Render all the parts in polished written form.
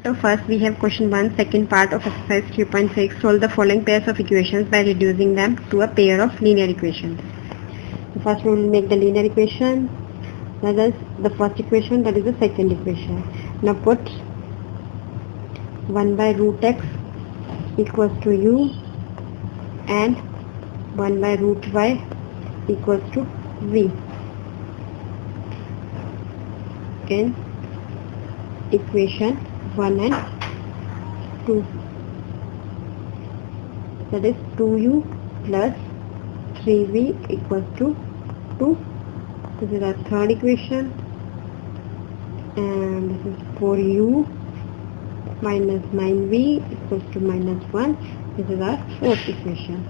So first we have question 1, second part of exercise 3.6. Solve the following pairs of equations by reducing them to a pair of linear equations. So first we will make the linear equation. That is the first equation, that is the second equation. Now put 1 by root x equals to u and 1 by root y equals to v in equation 1 and 2. That is 2u plus 3v equals to 2. This is our third equation, and this is 4u minus 9v equals to minus 1. This is our fourth equation.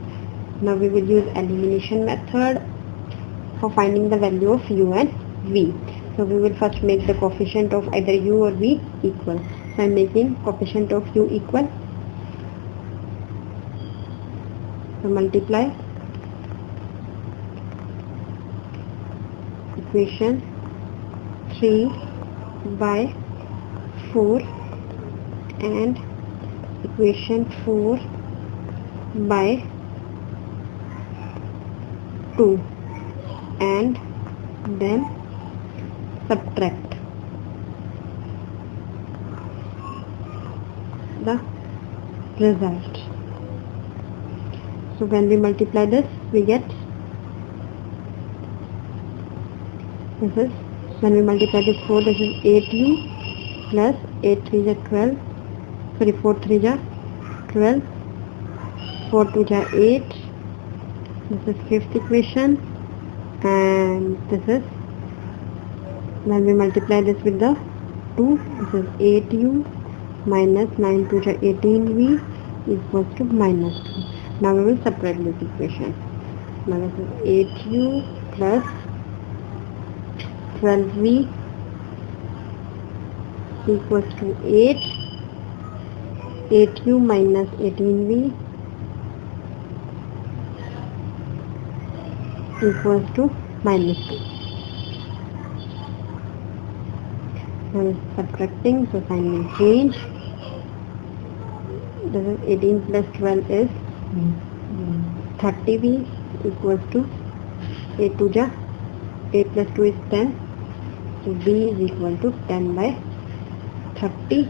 Now we will use elimination method for finding the value of u and v. So we will first make the coefficient of either u or v equal. So I am making coefficient of u equal. So multiply equation 3 by 4 and equation 4 by 2 and then subtract the result. So when we multiply this, we get this is, when we multiply this 4, this is 8u plus 8 3 is 12, sorry 4 3 is 12, 4 2 is 8. This is fifth equation, and this is, when we multiply this with the 2, this is 8u minus 9 2 is 18v equals to minus 2. Now we will subtract this equation. Now this is 8u plus 12v equals to 8, 8u minus 18v equals to minus 2. Now it's subtracting, so sign will change. This is 18 plus 12 is 30v equals to 8 2 ja 8 plus 2 is 10. So v is equal to 10 by 30.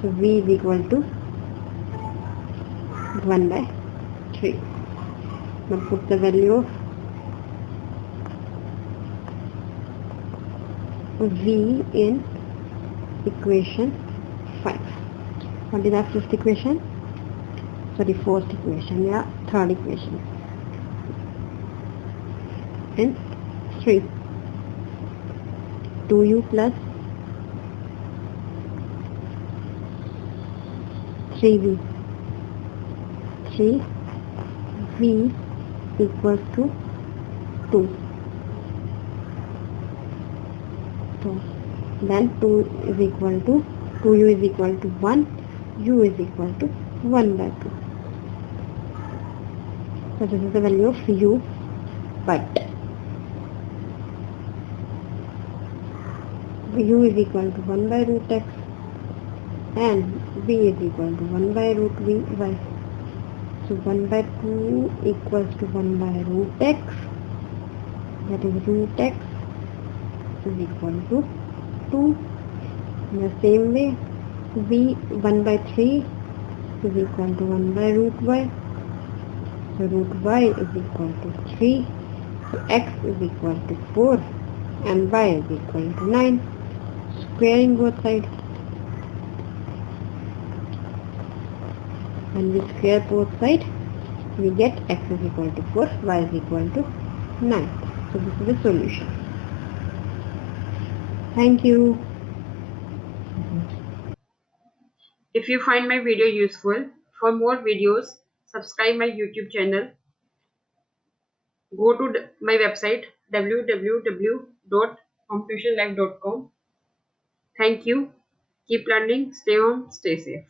So v is equal to 1 by 3. Now put the value of v in equation 5. What is our fifth equation? Sorry, fourth equation, yeah, third equation. And 3. 2u plus 3v. 3v equals to 2. So then 2 is equal to 2u is equal to 1, u is equal to 1 by 2. So this is the value of u, but u is equal to 1 by root x and v is equal to 1 by root vy. So 1 by 2 equals to 1 by root x, that is root x is equal to 2. In the same way, v 1 by 3 is equal to 1 by root y. So root y is equal to 3. So x is equal to 4 and y is equal to 9. Squaring both sides. When we square both sides, we get x is equal to 4, y is equal to 9. So this is the solution. Thank you. If you find my video useful, for more videos, subscribe my YouTube channel. Go to my website www.hometuitionlive.com. Thank you. Keep learning. Stay home. Stay safe.